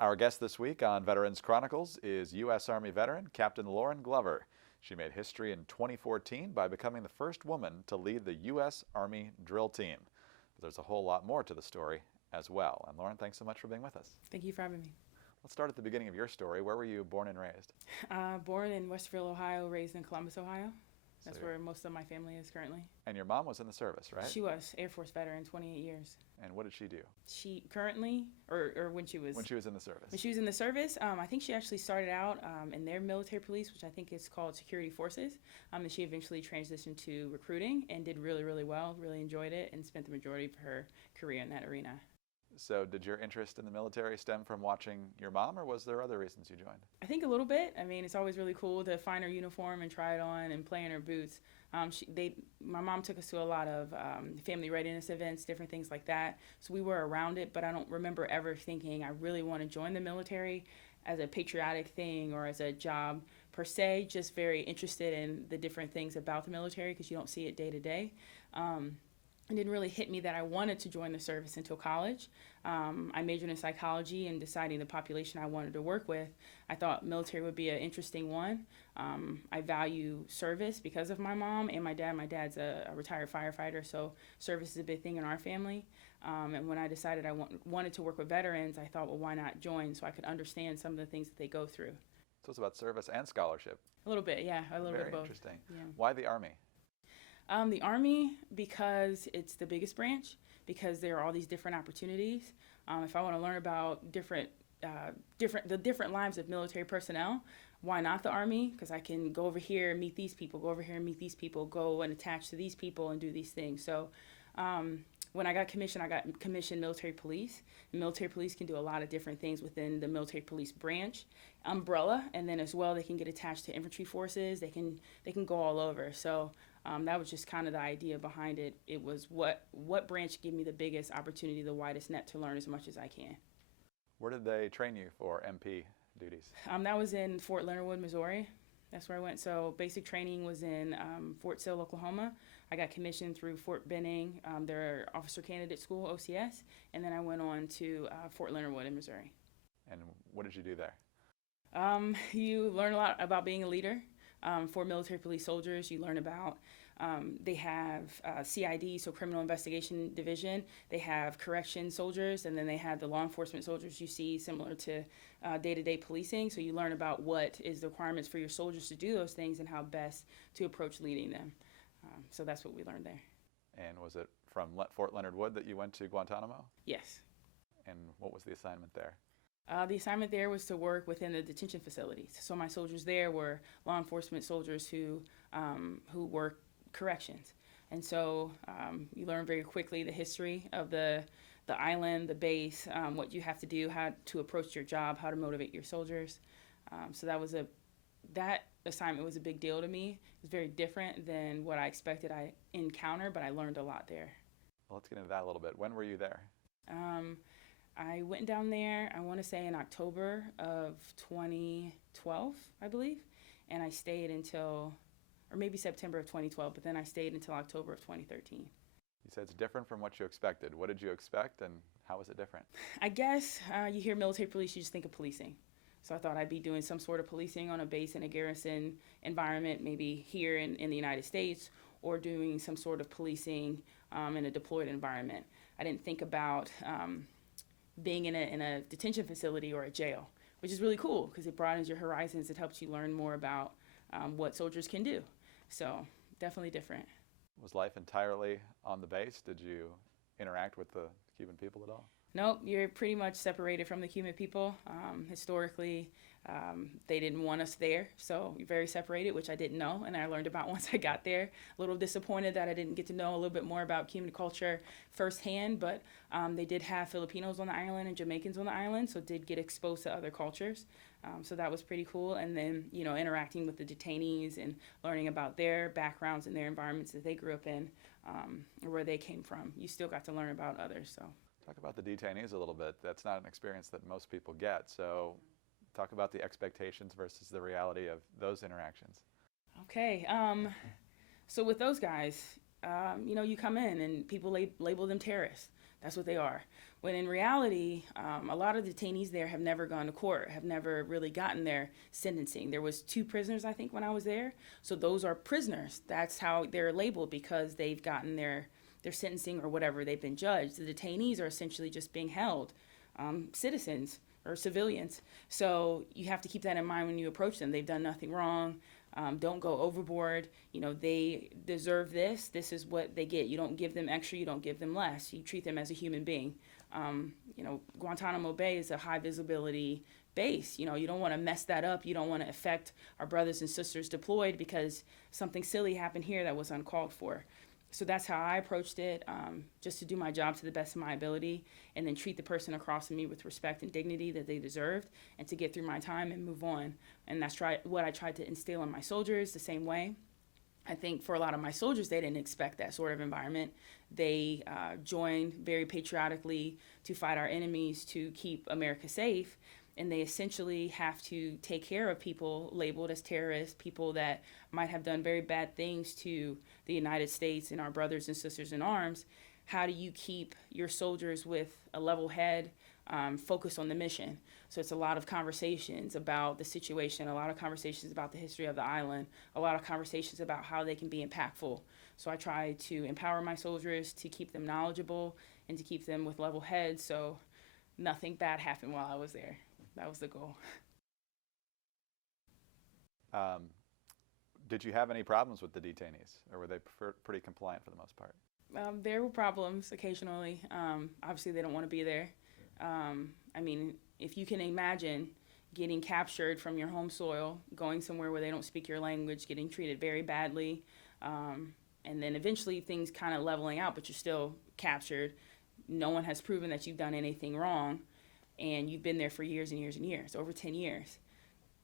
Our guest this week on Veterans Chronicles is U.S. Army veteran Captain Lauran Glover. She made history in 2014 by becoming the first woman to lead the U.S. Army drill team. But there's a whole lot more to the story as well. And Lauran, thanks so much for being with us. Thank you for having me. Let's start at the beginning of your story. Where were you born and raised? Born in Westerville, Ohio, raised in Columbus, Ohio. That's So where most of my family is currently. And your mom was in the service, right? She was Air Force veteran, 28 years. And what did she do? She currently, or when she was? When she was in the service. When she was in the service, I think she actually started out in their military police, which I think is called security forces. And she eventually transitioned to recruiting and did really, really well, really enjoyed it, and spent the majority of her career in that arena. So did your interest in the military stem from watching your mom, or was there other reasons you joined? I think a little bit. I mean, it's always really cool to find her uniform and try it on and play in her boots. My mom took us to a lot of family readiness events, different things like that. So we were around it, but I don't remember ever thinking I really want to join the military as a patriotic thing or as a job per se. Just very interested in the different things about the military because you don't see it day to day. It didn't really hit me that I wanted to join the service until college. I majored in psychology and deciding the population I wanted to work with. I thought military would be an interesting one. I value service because of my mom and my dad. My dad's a retired firefighter, so service is a big thing in our family. And when I decided I wanted to work with veterans, I thought, well, why not join so I could understand some of the things that they go through. So it's about service and scholarship. A little bit, yeah, a little bit of both. Very interesting. Yeah. Why the Army? The Army, because it's the biggest branch, because there are all these different opportunities. If I want to learn about the different lives of military personnel, why not the Army? Because I can go over here and meet these people, go over here and meet these people, go and attach to these people and do these things. So when I got commissioned military police. The military police can do a lot of different things within the military police branch umbrella, and then as well they can get attached to infantry forces. They can go all over. So that was just kind of the idea behind it. It was what branch gave me the biggest opportunity, the widest net to learn as much as I can. Where did they train you for MP duties? That was in Fort Leonard Wood, Missouri. That's where I went. So basic training was in Fort Sill, Oklahoma. I got commissioned through Fort Benning, their officer candidate school, OCS, and then I went on to Fort Leonard Wood in Missouri. And what did you do there? You learn a lot about being a leader. For military police soldiers, you learn about, they have CID, so Criminal Investigation Division. They have correction soldiers, and then they have the law enforcement soldiers you see similar to day-to-day policing. So you learn about what is the requirements for your soldiers to do those things and how best to approach leading them. So that's what we learned there. And was it from Fort Leonard Wood that you went to Guantanamo? Yes. And what was the assignment there? The assignment there was to work within the detention facilities. So my soldiers there were law enforcement soldiers who work corrections. And so you learn very quickly the history of the island, the base, what you have to do, how to approach your job, how to motivate your soldiers. So that assignment was a big deal to me. It was very different than what I expected I encounter, but I learned a lot there. Well, let's get into that a little bit. When were you there? I went down there, I want to say in October of 2012, I believe, and I stayed until, or maybe September of 2012, but then I stayed until October of 2013. You said it's different from what you expected. What did you expect, and how was it different? I guess you hear military police, you just think of policing. So I thought I'd be doing some sort of policing on a base in a garrison environment, maybe here in the United States, or doing some sort of policing in a deployed environment. I didn't think about being in a detention facility or a jail, which is really cool because it broadens your horizons. It helps you learn more about what soldiers can do. So definitely different. Was life entirely on the base? Did you interact with the Cuban people at all? Nope, you're pretty much separated from the Cuban people. Historically, they didn't want us there, so you're very separated, which I didn't know, and I learned about once I got there. A little disappointed that I didn't get to know a little bit more about Cuban culture firsthand, but they did have Filipinos on the island and Jamaicans on the island, so did get exposed to other cultures. So that was pretty cool. And then, interacting with the detainees and learning about their backgrounds and their environments that they grew up in, or where they came from. You still got to learn about others, so. Talk about the detainees a little bit. That's not an experience that most people get. So talk about the expectations versus the reality of those interactions. Okay. So with those guys, you come in and people label them terrorists. That's what they are. When in reality, a lot of detainees there have never gone to court, have never really gotten their sentencing. There was 2 prisoners, I think, when I was there. So those are prisoners. That's how they're labeled, because they've gotten their sentencing or whatever, they've been judged. The detainees are essentially just being held, citizens or civilians. So you have to keep that in mind when you approach them. They've done nothing wrong. Don't go overboard. They deserve this. This is what they get. You don't give them extra. You don't give them less. You treat them as a human being. Guantanamo Bay is a high visibility base. You don't want to mess that up. You don't want to affect our brothers and sisters deployed because something silly happened here that was uncalled for. So that's how I approached it, just to do my job to the best of my ability, and then treat the person across from me with respect and dignity that they deserved, and to get through my time and move on. And that's what I tried to instill in my soldiers the same way. I think for a lot of my soldiers, they didn't expect that sort of environment. They joined very patriotically to fight our enemies, to keep America safe, and they essentially have to take care of people labeled as terrorists, people that might have done very bad things to the United States and our brothers and sisters in arms. How do you keep your soldiers with a level head, focus on the mission? So it's a lot of conversations about the situation, a lot of conversations about the history of the island, a lot of conversations about how they can be impactful. So I try to empower my soldiers, to keep them knowledgeable, and to keep them with level heads so nothing bad happened while I was there. That was the goal. Did you have any problems with the detainees, or were they pretty compliant for the most part? There were problems occasionally. Obviously, they don't want to be there. If you can imagine getting captured from your home soil, going somewhere where they don't speak your language, getting treated very badly, and then eventually things kind of leveling out, but you're still captured. No one has proven that you've done anything wrong, and you've been there for years and years and years, over 10 years.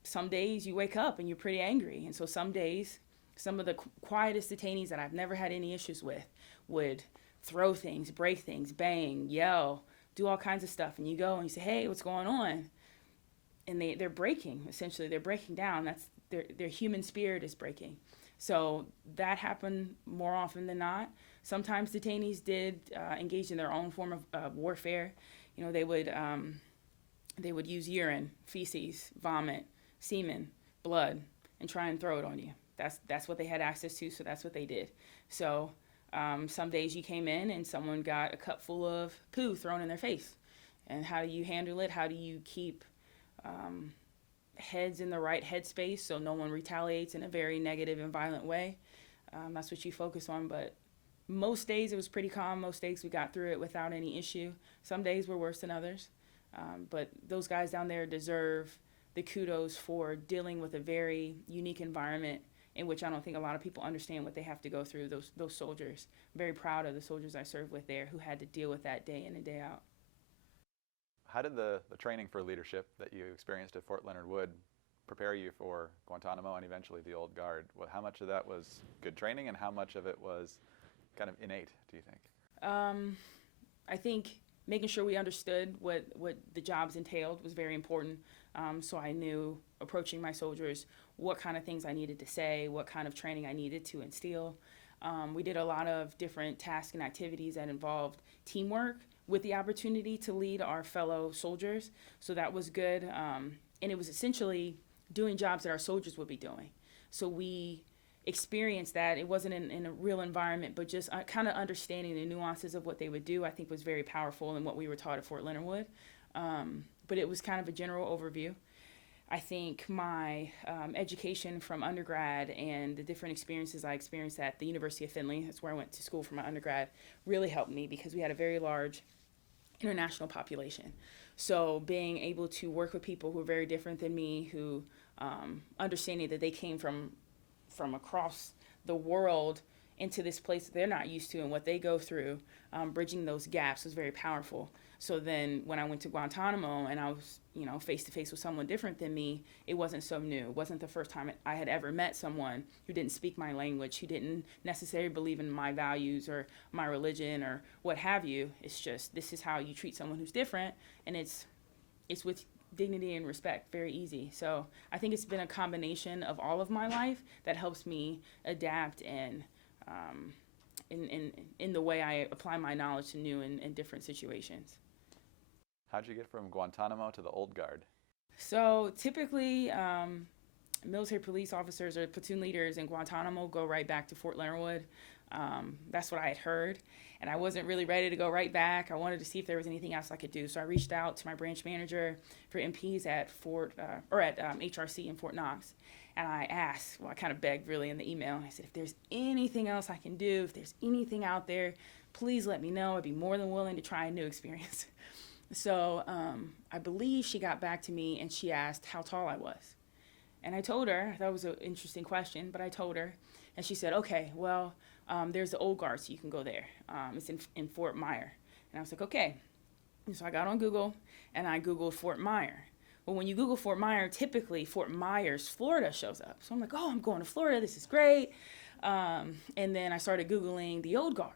Some days you wake up and you're pretty angry, and so some days, some of the quietest detainees that I've never had any issues with would throw things, break things, bang, yell, do all kinds of stuff, and you go and you say, hey, what's going on? And they're breaking, essentially. They're breaking down. That's their human spirit is breaking. So that happened more often than not. Sometimes detainees did engage in their own form of warfare. They would use urine, feces, vomit, semen, blood, and try and throw it on you. That's what they had access to, so that's what they did. So some days you came in and someone got a cup full of poo thrown in their face. And how do you handle it? How do you keep heads in the right headspace so no one retaliates in a very negative and violent way? That's what you focus on. But most days it was pretty calm. Most days we got through it without any issue. Some days were worse than others. But those guys down there deserve the kudos for dealing with a very unique environment in which I don't think a lot of people understand what they have to go through, those soldiers. I'm very proud of the soldiers I served with there who had to deal with that day in and day out. How did the training for leadership that you experienced at Fort Leonard Wood prepare you for Guantanamo and eventually the Old Guard? How much of that was good training and how much of it was kind of innate, do you think? I think making sure we understood what the jobs entailed was very important. So I knew, approaching my soldiers, what kind of things I needed to say, what kind of training I needed to instill. We did a lot of different tasks and activities that involved teamwork with the opportunity to lead our fellow soldiers. So that was good. And it was essentially doing jobs that our soldiers would be doing. So we experienced that. It wasn't in a real environment, but just kind of understanding the nuances of what they would do, I think was very powerful in what we were taught at Fort Leonard Wood. But it was kind of a general overview. I think my education from undergrad and the different experiences I experienced at the University of Findlay, that's where I went to school for my undergrad, really helped me because we had a very large international population. So being able to work with people who are very different than me, who understanding that they came from across the world into this place that they're not used to and what they go through, bridging those gaps was very powerful. So then when I went to Guantanamo and I was, face to face with someone different than me, it wasn't so new. It wasn't the first time I had ever met someone who didn't speak my language, who didn't necessarily believe in my values or my religion or what have you. It's just, this is how you treat someone who's different, and it's with dignity and respect, very easy. So I think it's been a combination of all of my life that helps me adapt and in the way I apply my knowledge to new and different situations. How'd you get from Guantanamo to the Old Guard? So typically, military police officers or platoon leaders in Guantanamo go right back to Fort Leonard Wood. That's what I had heard, and I wasn't really ready to go right back. I wanted to see if there was anything else I could do. So I reached out to my branch manager for MPs at HRC in Fort Knox, and I asked, I kind of begged really in the email. I said, if there's anything else I can do, if there's anything out there, please let me know. I'd be more than willing to try a new experience. So I believe she got back to me and she asked how tall I was. And I told her, I thought it was an interesting question, but I told her, and she said, okay, well, there's the Old Guard, so you can go there. It's in Fort Myer. And I was like, okay. And so I got on Google and I Googled Fort Myer. Well, when you Google Fort Myer, typically Fort Myers, Florida shows up. So I'm like, oh, I'm going to Florida. This is great. And then I started Googling the Old Guard.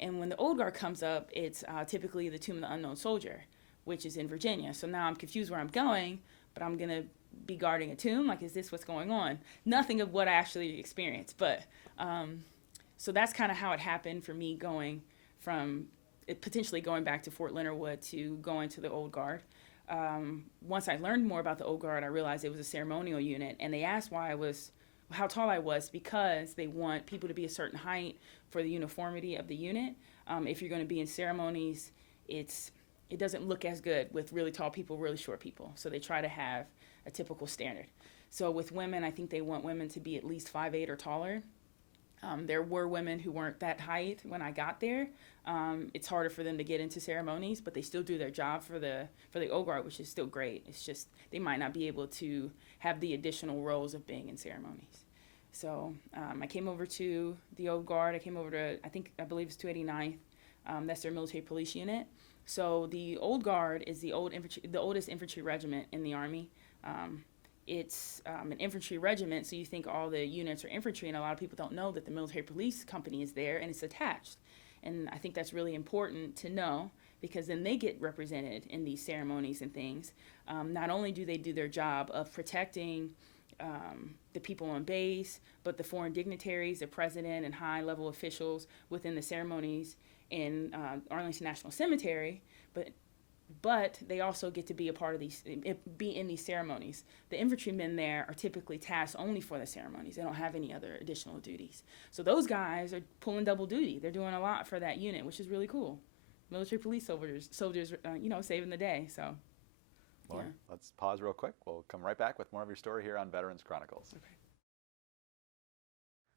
And when the Old Guard comes up, it's typically the Tomb of the Unknown Soldier, which is in Virginia. So now I'm confused where I'm going, but I'm going to be guarding a tomb. Like, is this what's going on? Nothing of what I actually experienced. But so that's kind of how it happened for me going from potentially going back to Fort Leonard Wood to going to the Old Guard. Once I learned more about the Old Guard, I realized it was a ceremonial unit. And they asked how tall I was, because they want people to be a certain height for the uniformity of the unit. If you're going to be in ceremonies, it doesn't look as good with really tall people, really short people. So they try to have a typical standard. So with women, I think they want women to be at least 5'8" or taller. There were women who weren't that height when I got there. It's harder for them to get into ceremonies, but they still do their job for the Old Guard, which is still great. It's just they might not be able to have the additional roles of being in ceremonies. So I came over to the Old Guard. I came over to, I believe it's 289th. That's their military police unit. So the Old Guard is the oldest infantry regiment in the Army. It's an infantry regiment, so you think all the units are infantry, and a lot of people don't know that the military police company is there and it's attached. And I think that's really important to know, because then they get represented in these ceremonies and things. Not only do they do their job of protecting the people on base, but the foreign dignitaries, the president and high-level officials within the ceremonies in Arlington National Cemetery, but they also get to be a part of be in these ceremonies. The infantrymen there are typically tasked only for the ceremonies. They don't have any other additional duties. So those guys are pulling double duty. They're doing a lot for that unit, which is really cool. Military police soldiers, saving the day. So, Lauran, let's pause real quick. We'll come right back with more of your story here on Veterans Chronicles. Okay.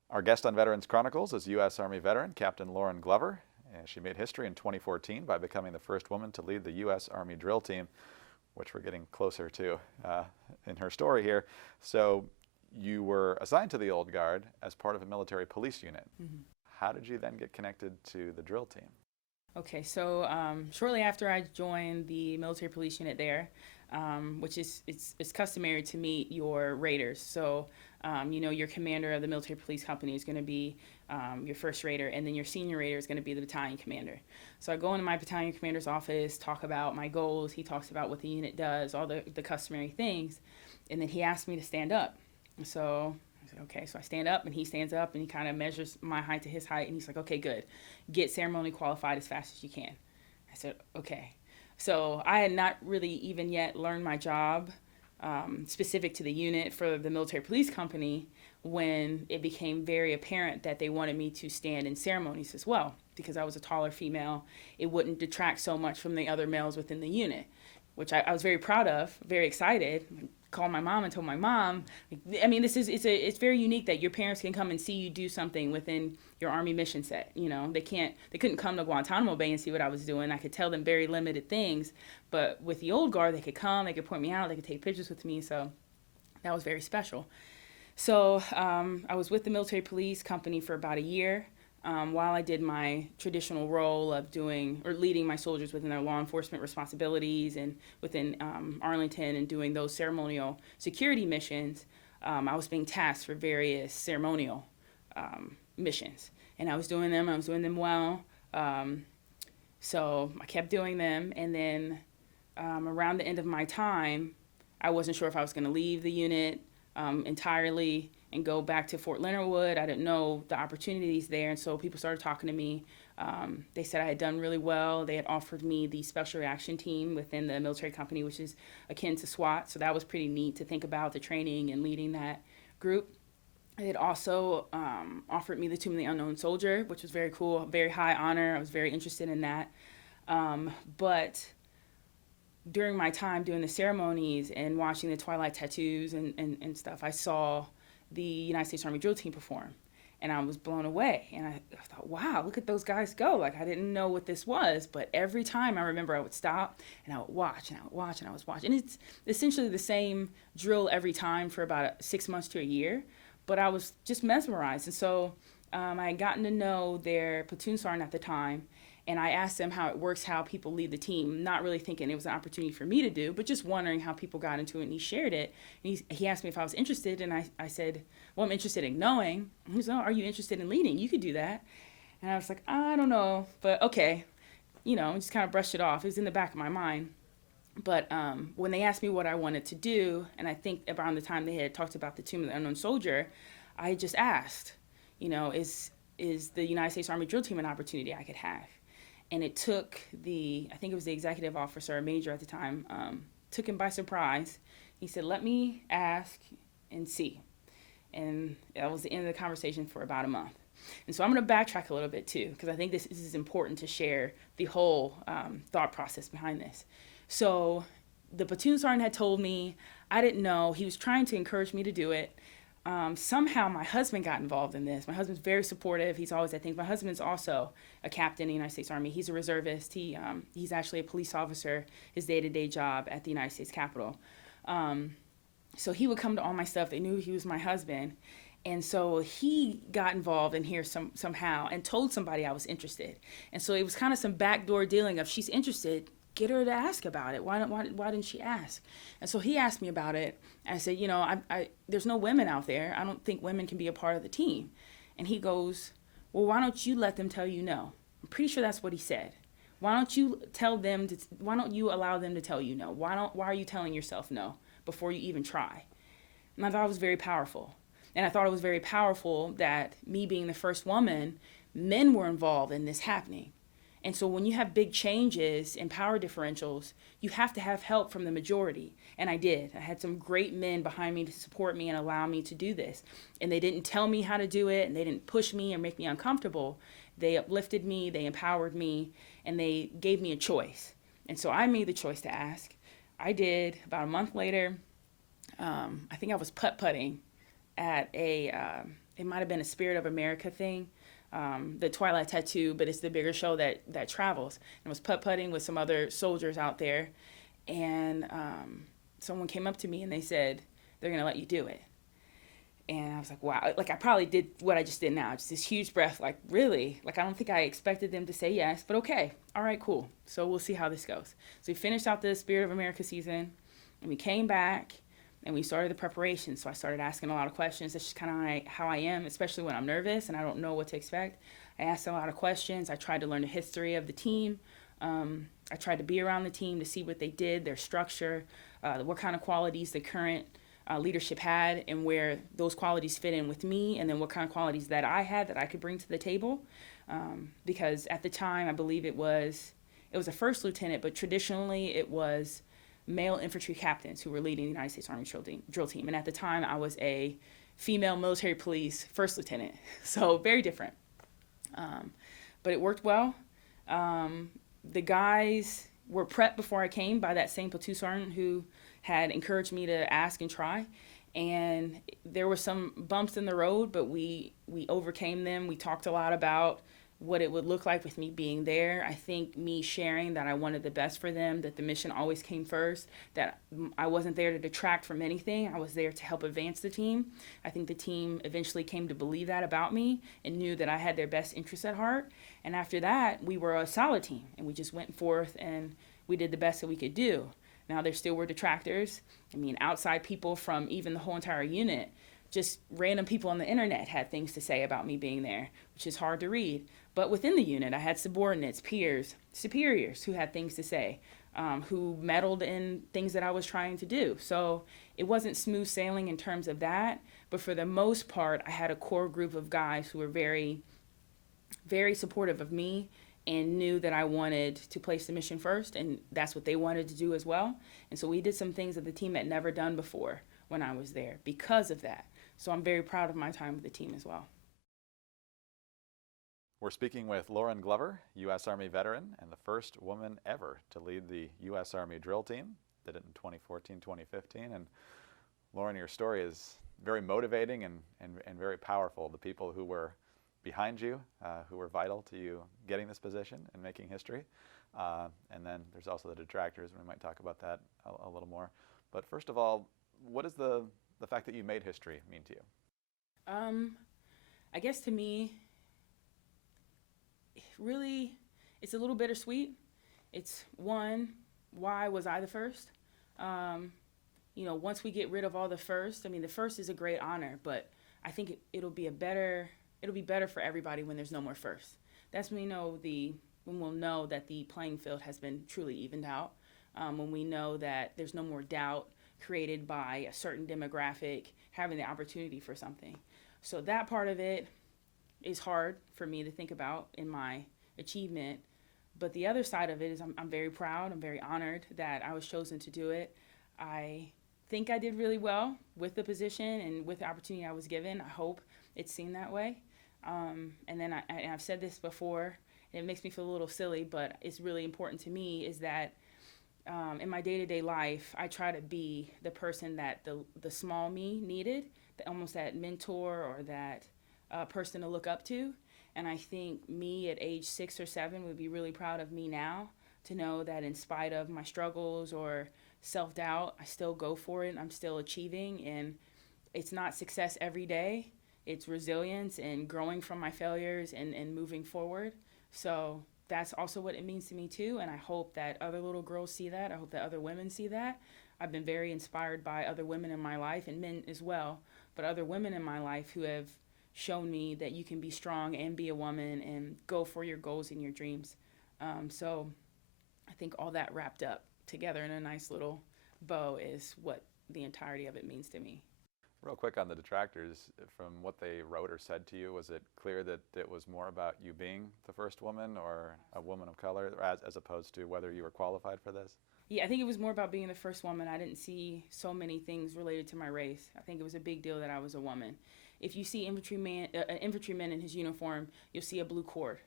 Our guest on Veterans Chronicles is U.S. Army veteran Captain Lauran Glover. And she made history in 2014 by becoming the first woman to lead the U.S. Army drill team, which we're getting closer to in her story here. So you were assigned to the Old Guard as part of a military police unit. Mm-hmm. How did you then get connected to the drill team? Okay, so shortly after I joined the military police unit there, which is it's customary to meet your raiders. So your commander of the military police company is going to be your first raider, and then your senior raider is going to be the battalion commander. So I go into my battalion commander's office, talk about my goals. He talks about what the unit does, all the customary things, and then he asked me to stand up. So I said, okay. So I stand up, and he stands up, and he kind of measures my height to his height, and he's like, okay, good. Get ceremony qualified as fast as you can. I said, okay. So I had not really even yet learned my job specific to the unit for the military police company when it became very apparent that they wanted me to stand in ceremonies as well. Because I was a taller female, it wouldn't detract so much from the other males within the unit, which I was very proud of, very excited. Called my mom and told my mom, it's very unique that your parents can come and see you do something within your Army mission set. They couldn't come to Guantanamo Bay and see what I was doing. I could tell them very limited things, but with the Old Guard, they could come, they could point me out, they could take pictures with me. So that was very special. So I was with the military police company for about a year. While I did my traditional role of leading my soldiers within their law enforcement responsibilities and within Arlington and doing those ceremonial security missions, I was being tasked for various ceremonial missions. And I was doing them well. So I kept doing them. And then around the end of my time, I wasn't sure if I was going to leave the unit entirely, and go back to Fort Leonard Wood. I didn't know the opportunities there, and so people started talking to me. They said I had done really well. They had offered me the special reaction team within the military company, which is akin to SWAT. So that was pretty neat to think about the training and leading that group. They had also offered me the Tomb of the Unknown Soldier, which was very cool, very high honor. I was very interested in that. But during my time doing the ceremonies and watching the twilight tattoos and stuff, I saw the United States Army drill team perform. And I was blown away. And I thought, wow, look at those guys go. Like, I didn't know what this was. But every time I remember I would stop and I would watch and I would watch and I was watching. And it's essentially the same drill every time for about 6 months to a year. But I was just mesmerized. And so I had gotten to know their platoon sergeant at the time. And I asked him how it works, how people lead the team, not really thinking it was an opportunity for me to do, but just wondering how people got into it. And he shared it. And he asked me if I was interested. And I said, well, I'm interested in knowing. He said, oh, are you interested in leading? You could do that. And I was like, I don't know, but okay. Just kind of brushed it off. It was in the back of my mind. But when they asked me what I wanted to do, and I think around the time they had talked about the Tomb of the Unknown Soldier, I just asked, is the United States Army drill team an opportunity I could have? And it took I think it was the executive officer, major at the time, took him by surprise. He said, let me ask and see. And that was the end of the conversation for about a month. And so I'm going to backtrack a little bit too, because I think this is important to share the whole thought process behind this. So the platoon sergeant had told me, I didn't know, he was trying to encourage me to do it. Somehow my husband got involved in this. My husband's very supportive. He's always, I think, my husband's also a captain in the United States Army. He's a reservist. He's actually a police officer, his day-to-day job at the United States Capitol. So he would come to all my stuff. They knew he was my husband. And so he got involved in here somehow and told somebody I was interested. And so it was kind of some backdoor dealing of, she's interested, get her to ask about it. Why didn't she ask? And so he asked me about it. I said, there's no women out there. I don't think women can be a part of the team. And he goes, well, why don't you let them tell you no? I'm pretty sure that's what he said. Why don't you allow them to tell you no? Why are you telling yourself no before you even try? And I thought it was very powerful. And I thought it was very powerful that me being the first woman, men were involved in this happening. And so when you have big changes in power differentials, you have to have help from the majority. And I did. I had some great men behind me to support me and allow me to do this. And they didn't tell me how to do it, and they didn't push me or make me uncomfortable. They uplifted me, they empowered me, and they gave me a choice. And so I made the choice to ask. I did. About a month later, I think I was putt-putting at it might have been a Spirit of America thing. The Twilight Tattoo, but it's the bigger show that travels. And I was putt-putting with some other soldiers out there, and someone came up to me and they said, they're going to let you do it. And I was like, wow. Like, I probably did what I just did now, just this huge breath, like, really? Like, I don't think I expected them to say yes, but okay. All right, cool. So we'll see how this goes. So we finished out the Spirit of America season, and we came back, and we started the preparation. So I started asking a lot of questions. That's just kind of how I am, especially when I'm nervous and I don't know what to expect. I asked a lot of questions. I tried to learn the history of the team. I tried to be around the team to see what they did, their structure, what kind of qualities the current leadership had, and where those qualities fit in with me, and then what kind of qualities that I had that I could bring to the table. Because at the time, I believe it was a first lieutenant, but traditionally it was male infantry captains who were leading the United States Army drill team. And at the time, I was a female military police first lieutenant. So very different. But it worked well. The guys were prepped before I came by that same platoon sergeant who had encouraged me to ask and try. And there were some bumps in the road, but we overcame them. We talked a lot about what it would look like with me being there. I think me sharing that I wanted the best for them, that the mission always came first, that I wasn't there to detract from anything. I was there to help advance the team. I think the team eventually came to believe that about me and knew that I had their best interests at heart. And after that, we were a solid team, and we just went forth and we did the best that we could do. Now, there still were detractors. I mean, outside people from even the whole entire unit, just random people on the internet had things to say about me being there, which is hard to read. But within the unit, I had subordinates, peers, superiors who had things to say, who meddled in things that I was trying to do. So it wasn't smooth sailing in terms of that, But for the most part, I had a core group of guys who were very, very supportive of me and knew that I wanted to place the mission first, and that's what they wanted to do as well. And so we did some things that the team had never done before when I was there because of that. So I'm very proud of my time with the team as well. We're speaking with Lauran Glover, U.S. Army veteran and the first woman ever to lead the U.S. Army drill team. Did it in 2014, 2015. And Lauran, your story is very motivating and very powerful. The people who were behind you, who were vital to you getting this position and making history. And then there's also the detractors, and we might talk about that a little more. But first of all, what does the fact that you made history mean to you? I guess to me, really, it's a little bittersweet. It's one, why was I the first? Once we get rid of all the first, I mean, the first is a great honor, but I think it'll be better for everybody when there's no more firsts. That's when we'll know that the playing field has been truly evened out. When we know that there's no more doubt created by a certain demographic having the opportunity for something. So that part of it is hard for me to think about in my achievement. But the other side of it is I'm very proud, I'm very honored that I was chosen to do it. I think I did really well with the position and with the opportunity I was given. I hope it's seen that way. And then I've said this before, and it makes me feel a little silly, but it's really important to me, is that in my day-to-day life, I try to be the person that the small me needed, almost that mentor or that person to look up to. And I think me at age 6 or 7 would be really proud of me now to know that in spite of my struggles or self-doubt, I still go for it. I'm still achieving, and it's not success every day. It's resilience and growing from my failures and moving forward. So that's also what it means to me too, and I hope that other little girls see that. I hope that other women see that. I've been very inspired by other women in my life, and men as well, but other women in my life who have shown me that you can be strong and be a woman and go for your goals and your dreams. So I think all that wrapped up together in a nice little bow is what the entirety of it means to me. Real quick on the detractors, from what they wrote or said to you, was it clear that it was more about you being the first woman or a woman of color as opposed to whether you were qualified for this? Yeah, I think it was more about being the first woman. I didn't see so many things related to my race. I think it was a big deal that I was a woman. If you see an infantryman in his uniform, you'll see a blue cord.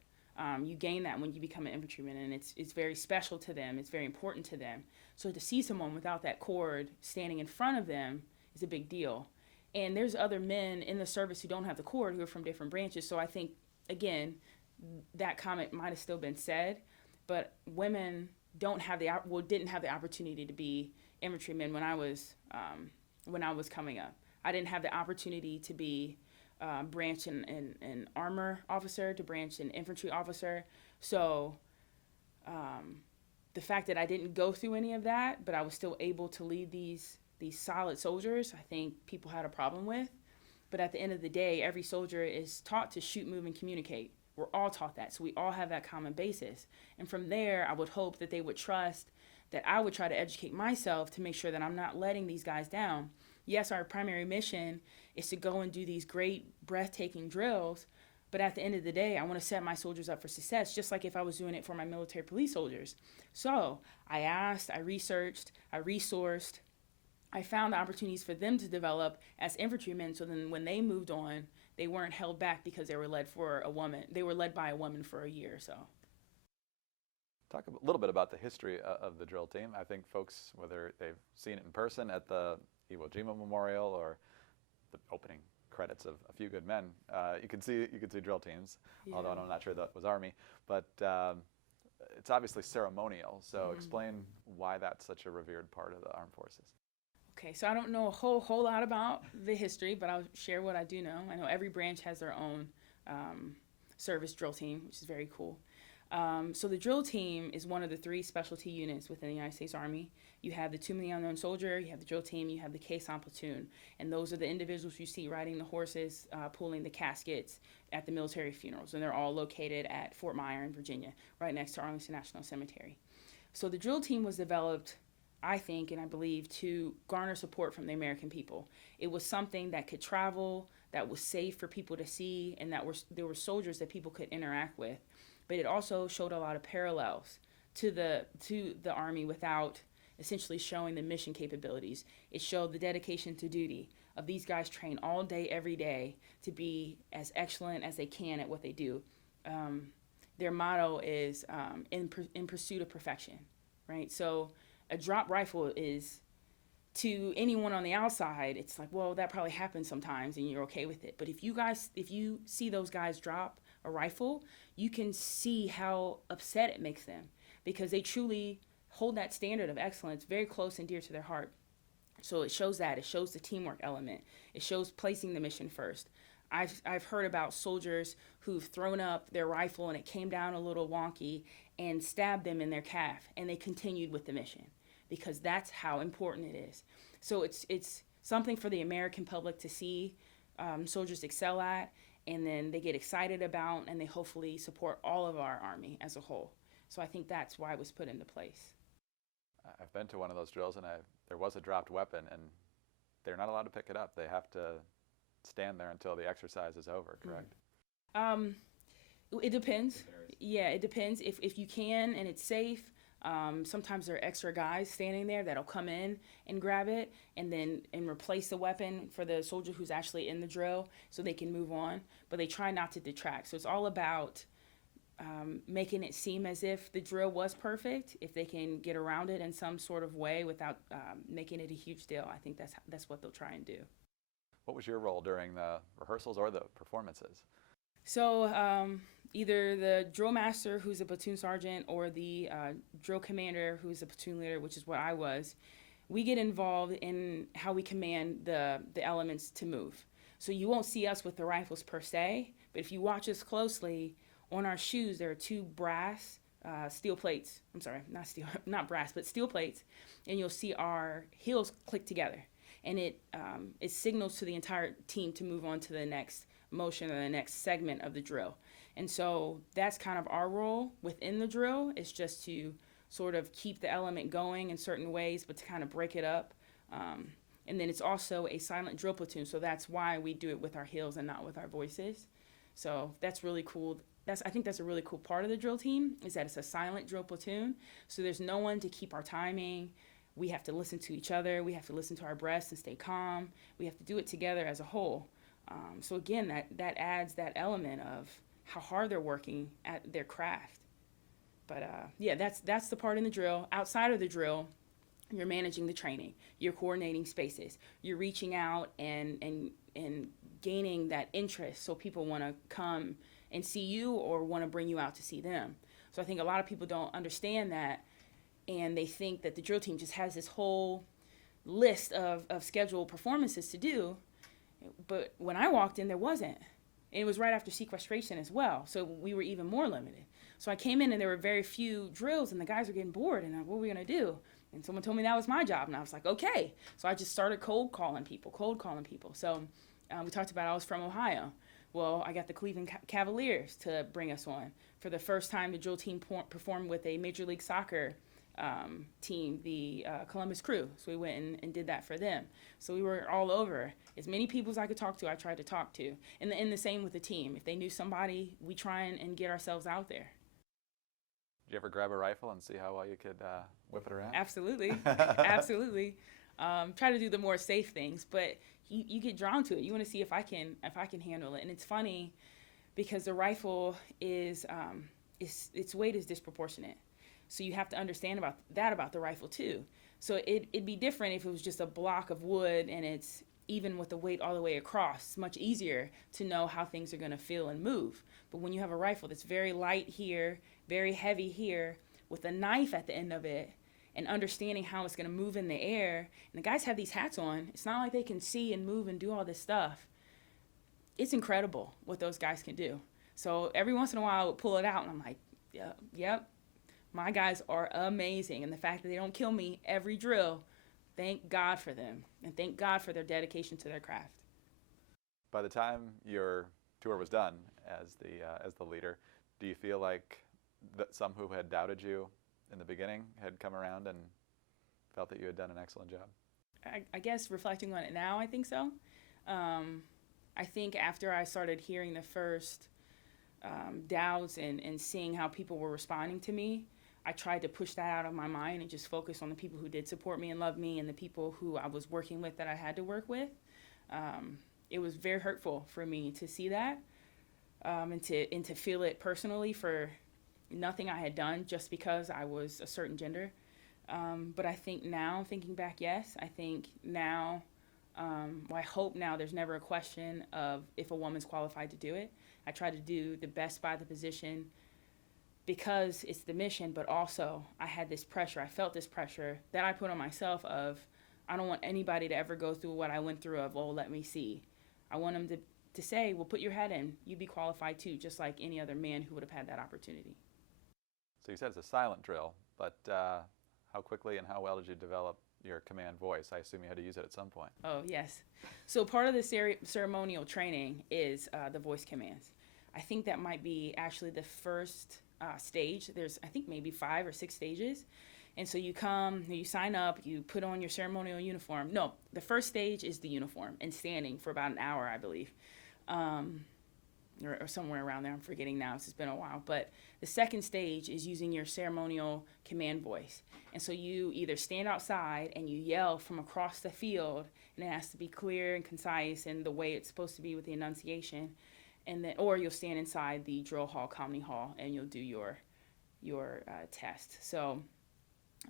You gain that when you become an infantryman, and it's very special to them. It's very important to them. So to see someone without that cord standing in front of them is a big deal. And there's other men in the service who don't have the cord, who are from different branches. So I think, again, that comment might have still been said, but women didn't have the opportunity to be infantrymen when I was coming up. I didn't have the opportunity to be branch an armor officer, to branch an infantry officer. So the fact that I didn't go through any of that, but I was still able to lead these solid soldiers, I think people had a problem with. But at the end of the day, every soldier is taught to shoot, move, and communicate. We're all taught that, so we all have that common basis. And from there, I would hope that they would trust that I would try to educate myself to make sure that I'm not letting these guys down. Yes, our primary mission is to go and do these great, breathtaking drills, but at the end of the day, I want to set my soldiers up for success, just like if I was doing it for my military police soldiers. So I asked, I researched, I resourced, I found opportunities for them to develop as infantrymen, so then when they moved on, they weren't held back because they were led by a woman for a year or so. Talk a little bit about the history of the drill team. I think folks, whether they've seen it in person at the Iwo Jima Memorial or the opening credits of A Few Good Men, you can see drill teams, yeah. Although I'm not sure that was Army, but it's obviously ceremonial. So explain why that's such a revered part of the armed forces. Okay, so I don't know a whole lot about the history, but I'll share what I do know. I know every branch has their own service drill team, which is very cool. So the drill team is one of the 3 specialty units within the United States Army. You have the Tomb of the Unknown Soldier, you have the drill team, you have the caisson platoon, and those are the individuals you see riding the horses, pulling the caskets at the military funerals, and they're all located at Fort Myer in Virginia, right next to Arlington National Cemetery. So the drill team was developed I think and I believe, to garner support from the American people. It was something that could travel, that was safe for people to see, and there were soldiers that people could interact with. But it also showed a lot of parallels to the Army without essentially showing the mission capabilities. It showed the dedication to duty of these guys train all day, every day to be as excellent as they can at what they do. Um, their motto is in pursuit of perfection, right? So a drop rifle is, to anyone on the outside, it's like, well, that probably happens sometimes and you're okay with it. But if you see those guys drop a rifle, you can see how upset it makes them, because they truly hold that standard of excellence very close and dear to their heart. So it shows that. It shows the teamwork element. It shows placing the mission first. I've heard about soldiers who've thrown up their rifle and it came down a little wonky and stabbed them in their calf, and they continued with the mission because that's how important it is. So it's something for the American public to see soldiers excel at, and then they get excited about, and they hopefully support all of our Army as a whole. So I think that's why it was put into place. I've been to one of those drills, and there was a dropped weapon, and they're not allowed to pick it up. They have to stand there until the exercise is over, correct? Um, it depends. Yeah, it depends. If you can and it's safe, sometimes there are extra guys standing there that'll come in and grab it and replace the weapon for the soldier who's actually in the drill so they can move on. But they try not to detract. So it's all about making it seem as if the drill was perfect. If they can get around it in some sort of way without making it a huge deal, I think that's what they'll try and do. What was your role during the rehearsals or the performances? So either the drill master, who's a platoon sergeant, or the drill commander, who's a platoon leader, which is what I was, we get involved in how we command the elements to move. So you won't see us with the rifles per se, but if you watch us closely, on our shoes there are two brass steel plates. I'm sorry, not brass, but steel plates, and you'll see our heels click together, and it signals to the entire team to move on to the next motion or the next segment of the drill. And so that's kind of our role within the drill, is just to sort of keep the element going in certain ways, but to kind of break it up. And then it's also a silent drill platoon, so that's why we do it with our heels and not with our voices. So that's really cool. I think that's a really cool part of the drill team, is that it's a silent drill platoon. So there's no one to keep our timing. We have to listen to each other. We have to listen to our breaths and stay calm. We have to do it together as a whole. So again, that adds that element of how hard they're working at their craft. But yeah, that's the part in the drill. Outside of the drill, you're managing the training. You're coordinating spaces. You're reaching out and gaining that interest so people want to come and see you or want to bring you out to see them. So I think a lot of people don't understand that, and they think that the drill team just has this whole list of scheduled performances to do. But when I walked in, there wasn't. And it was right after sequestration as well, so we were even more limited. So I came in and there were very few drills, and the guys were getting bored, and what were we going to do? And someone told me that was my job, and I was like, okay. So I just started cold calling people. So we talked about I was from Ohio. Well, I got the Cleveland Cavaliers to bring us on. For the first time, the drill team performed with a Major League Soccer team, the Columbus Crew. So we went and did that for them. So we were all over. As many people as I could talk to, I tried to talk to. And the same with the team. If they knew somebody, we try and get ourselves out there. Did you ever grab a rifle and see how well you could whip it around? Absolutely. Absolutely. Try to do the more safe things, but you get drawn to it. You want to see if I can handle it. And it's funny because the rifle its weight is disproportionate. So you have to understand about the rifle too. So it'd be different if it was just a block of wood and it's even with the weight all the way across. It's much easier to know how things are going to feel and move. But when you have a rifle that's very light here, very heavy here, with a knife at the end of it, and understanding how it's going to move in the air, and the guys have these hats on, it's not like they can see and move and do all this stuff. It's incredible what those guys can do. So every once in a while I would pull it out and I'm like, yep, my guys are amazing. And the fact that they don't kill me every drill, thank God for them, and thank God for their dedication to their craft. By the time your tour was done as the leader, do you feel like that some who had doubted you in the beginning had come around and felt that you had done an excellent job? I guess reflecting on it now, I think so. I think after I started hearing the first doubts and seeing how people were responding to me, I tried to push that out of my mind and just focus on the people who did support me and love me and the people who I was working with that I had to work with. It was very hurtful for me to see that and to feel it personally for nothing I had done just because I was a certain gender. But I think now, thinking back, yes, I think now, I hope now there's never a question of if a woman's qualified to do it. I try to do the best by the position because it's the mission, but also I had this pressure. I felt this pressure that I put on myself of, I don't want anybody to ever go through what I went through of, oh, let me see. I want them to say, well, put your head in. You'd be qualified too, just like any other man who would have had that opportunity. So you said it's a silent drill, but how quickly and how well did you develop your command voice? I assume you had to use it at some point. Oh, yes. So part of the ceremonial training is the voice commands. I think that might be actually the first stage. There's, I think, maybe 5 or 6 stages. And so you come, you sign up, you put on your ceremonial uniform. No, the first stage is the uniform and standing for about an hour, I believe. Or somewhere around there. I'm forgetting now. It's been a while. But the second stage is using your ceremonial command voice. And so you either stand outside and you yell from across the field, and it has to be clear and concise and the way it's supposed to be with the enunciation. And then, or you'll stand inside the drill hall, Comedy Hall, and you'll do your test. So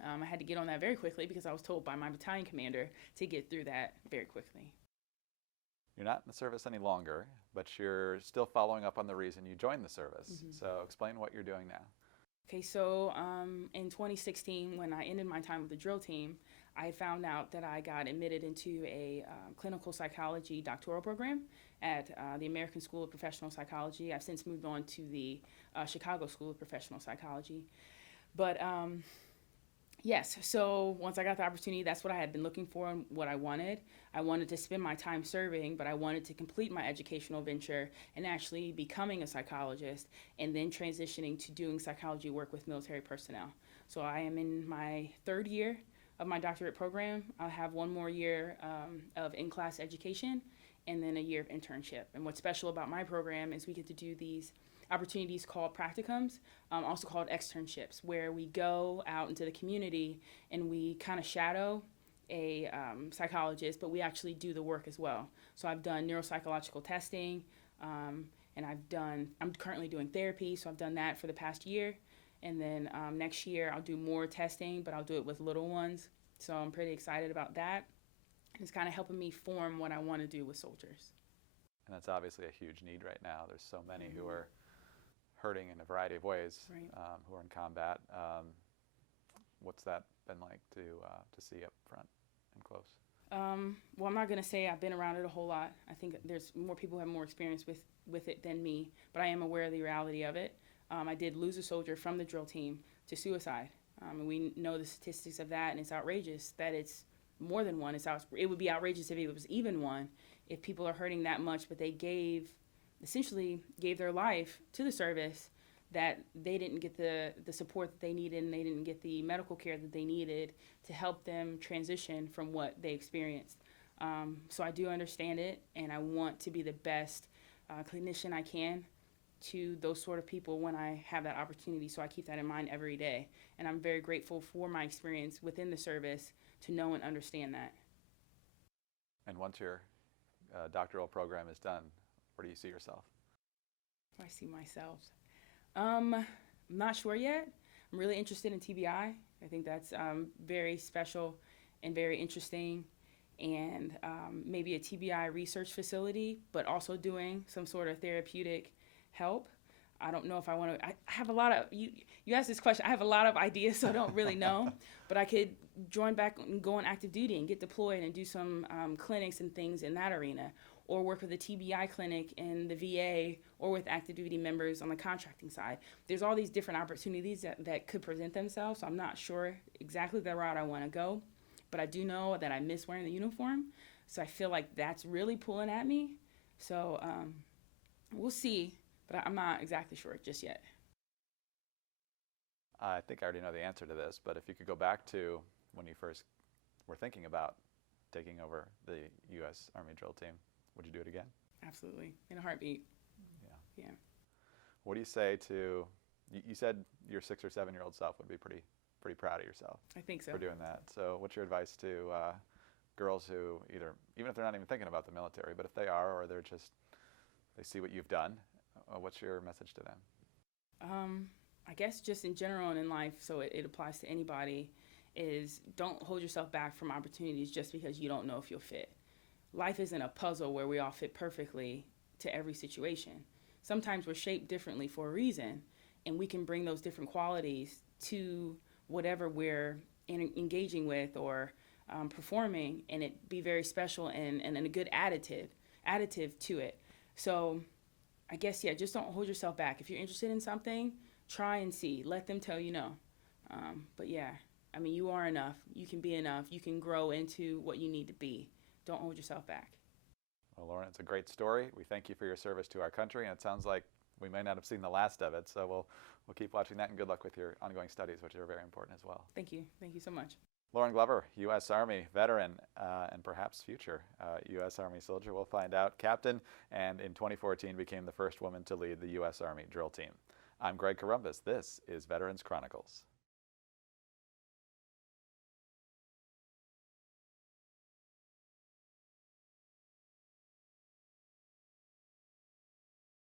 I had to get on that very quickly because I was told by my battalion commander to get through that very quickly. You're not in the service any longer, but you're still following up on the reason you joined the service. Mm-hmm. So explain what you're doing now. Okay, so in 2016, when I ended my time with the drill team, I found out that I got admitted into a clinical psychology doctoral program at the American School of Professional Psychology. I've since moved on to the Chicago School of Professional Psychology. But yes, so once I got the opportunity, that's what I had been looking for and what I wanted. I wanted to spend my time serving, but I wanted to complete my educational venture and actually becoming a psychologist and then transitioning to doing psychology work with military personnel. So I am in my 3rd year of my doctorate program. I'll have 1 more year of in-class education and then a year of internship. And what's special about my program is we get to do these opportunities called practicums, also called externships, where we go out into the community and we kind of shadow a psychologist, but we actually do the work as well. So I've done neuropsychological testing, and I'm currently doing therapy, so I've done that for the past year. And then next year I'll do more testing, but I'll do it with little ones. So I'm pretty excited about that. It's kind of helping me form what I want to do with soldiers. And that's obviously a huge need right now. There's so many who are hurting in a variety of ways, right. Who are in combat. What's that been like to see up front and close? Well, I'm not going to say I've been around it a whole lot. I think there's more people who have more experience with it than me, but I am aware of the reality of it. I did lose a soldier from the drill team to suicide. And we know the statistics of that, and it's outrageous that it's more than one. It would be outrageous if it was even one, if people are hurting that much, but they essentially gave their life to the service, that they didn't get the support that they needed, and they didn't get the medical care that they needed to help them transition from what they experienced. So I do understand it, and I want to be the best clinician I can to those sort of people when I have that opportunity. So I keep that in mind every day. And I'm very grateful for my experience within the service to know and understand that. And once your doctoral program is done, where do you see yourself? Where do I see myself? I'm not sure yet. I'm really interested in TBI. I think that's very special and very interesting. And maybe a TBI research facility, but also doing some sort of therapeutic help. I don't know if I want to. I have a lot of, you asked this question, I have a lot of ideas, so I don't really know. But I could join back and go on active duty and get deployed and do some clinics and things in that arena, or work with a TBI clinic in the VA, or with active duty members on the contracting side. There's all these different opportunities that could present themselves, so I'm not sure exactly the route I want to go. But I do know that I miss wearing the uniform, so I feel like that's really pulling at me. So we'll see, but I'm not exactly sure just yet. I think I already know the answer to this, but if you could go back to when you first were thinking about taking over the U.S. Army drill team. Would you do it again? Absolutely, in a heartbeat. Yeah. Yeah. What do you say to, you said your 6 or 7-year-old self would be pretty proud of yourself I think so. for doing that. So what's your advice to girls who either, even if they're not even thinking about the military, but if they are, or they're just, they see what you've done, what's your message to them? I guess just in general and in life, so it applies to anybody, is don't hold yourself back from opportunities just because you don't know if you'll fit. Life isn't a puzzle where we all fit perfectly to every situation. Sometimes we're shaped differently for a reason, and we can bring those different qualities to whatever we're engaging with or performing, and it be very special and a good additive to it. So I guess, yeah, just don't hold yourself back. If you're interested in something, try and see. Let them tell you no. But yeah, I mean, you are enough. You can be enough. You can grow into what you need to be. Don't hold yourself back. Well, Lauran, it's a great story. We thank you for your service to our country, and it sounds like we may not have seen the last of it, so we'll keep watching that, and good luck with your ongoing studies, which are very important as well. Thank you. Thank you so much. Lauran Glover, U.S. Army veteran and perhaps future U.S. Army soldier. We'll find out. Captain, and in 2014 became the first woman to lead the U.S. Army drill team. I'm Greg Columbus. This is Veterans Chronicles.